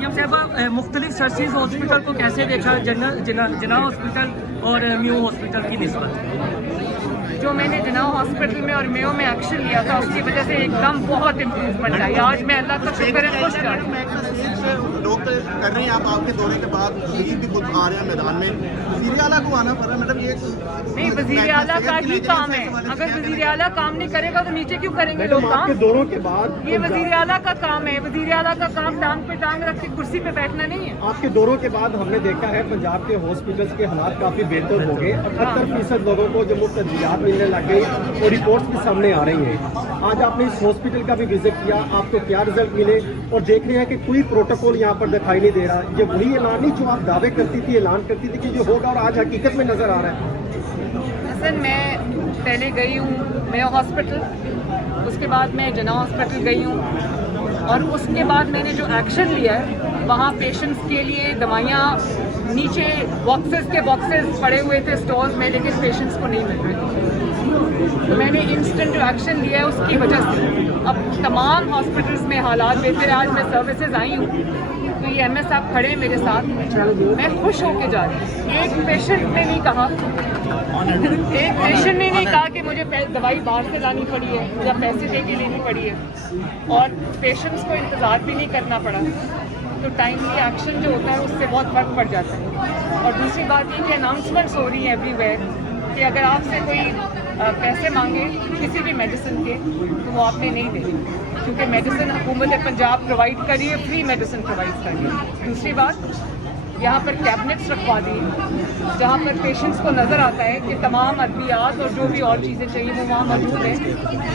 मरियम साहबा, मुख्तलिफ service hospital को कैसे देखा, जना हॉस्पिटल और म्यू हॉस्पिटल की निस्बत? जो मैंने जना हॉस्पिटल में और मेयो में एक्शन लिया था उसकी वजह से एकदम बहुत इम्प्रूवमेंट आई। आज मैं अल्लाह का शुक्र है खुश जाऊँ। लोग कर रहे हैं आप आपके दौरे के बाद शहीद भी खुद आ रहे हैं मैदान में, वज़ीर आला को आना पड़ रहा है मैडम, ये नहीं वज़ीर आला का ही काम है। अगर वज़ीर आला काम नहीं करेगा तो नीचे क्यों करेंगे लोग काम? दौरों के बाद ये वज़ीर आला का काम है। वज़ीर आला का काम टांग पे टांग रख के कुर्सी पे बैठना नहीं है। आपके दौरों के बाद हमने देखा है पंजाब के हॉस्पिटल्स के हालात काफी बेहतर हो गए। 78% लोगों को जो मुफ्त अद्वियात मिलने लग गई और रिपोर्ट्स भी सामने आ रही हैं। आज आपने इस हॉस्पिटल का भी विजिट किया, आपको क्या रिजल्ट मिले? और देख रहे हैं कि कोई प्रोटोकॉल यहाँ पर दिखाई नहीं दे रहा। ये वही ऐलान नहीं जो आप दावे करती थी, ऐलान करती थी कि जो होगा और आज हकीकत में नजर आ रहा है। हसन, मैं पहले गई हूँ मेयो हॉस्पिटल, उसके बाद मैं जना हॉस्पिटल गई हूँ और उसके बाद मैंने जो एक्शन लिया है वहाँ पेशेंट्स के लिए दवाइयाँ नीचे बॉक्सेस के बॉक्सेस पड़े हुए थे स्टोर्स में, लेकिन पेशेंट्स को नहीं मिल रहे। तो मैंने इंस्टेंट जो एक्शन लिया है उसकी वजह से अब तमाम हॉस्पिटल्स में हालात बेहतर है। आज मैं सर्विसेज आई हूँ तो ये एमएस साहब खड़े हैं मेरे साथ, मैं खुश होके जा रही हूँ। एक पेशेंट ने नहीं कहा कि मुझे दवाई बाहर से लानी पड़ी है या पैसे दे के लेनी पड़ी है, और पेशेंट्स को इंतज़ार भी नहीं करना पड़ा। तो टाइमली एक्शन जो होता है उससे बहुत फर्क पड़ जाता है। और दूसरी बात ये कि अनाउंसमेंट्स हो रही हैं एवरीवेयर कि अगर आपसे कोई पैसे मांगे किसी भी मेडिसिन के तो वो आपने नहीं देनी, क्योंकि मेडिसिन हुकूमत पंजाब प्रोवाइड कर रही है, फ्री मेडिसिन प्रोवाइड कर रही है। दूसरी बात, यहाँ पर कैबिनेट्स रखवा दिए जहाँ पर पेशेंट्स को नज़र आता है कि तमाम अद्वियात और जो भी और चीज़ें चाहिए वो वहाँ मौजूद हैं,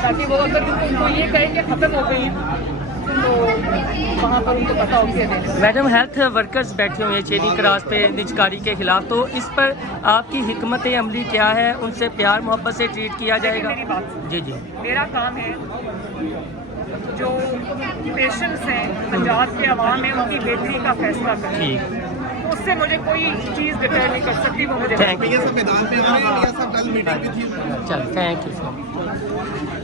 ताकि वो अगर उनको ये कहें कि ख़त्म हो गई तो वहाँ पर उनको पता हो कि मैडम, हेल्थ वर्कर्स बैठे हुए हैं चेरी क्रॉस पे निजकारी के खिलाफ, तो इस पर आपकी हिकमत अमली क्या है? उनसे प्यार मोहब्बत से ट्रीट किया जाएगा? मेरी बात सुनो। जी जी, मेरा काम है जो पेशेंट्स हैं पंजाब के अवाम है उनकी बेहतरी का फैसला करें। ठीक, उससे मुझे कोई चीज़ डिटेल नहीं कर सकती, वो मुझे थैंक यू। मैदान में आ रहे हैं, ये सब कल मीटिंग भी थी। चल, थैंक यू सर।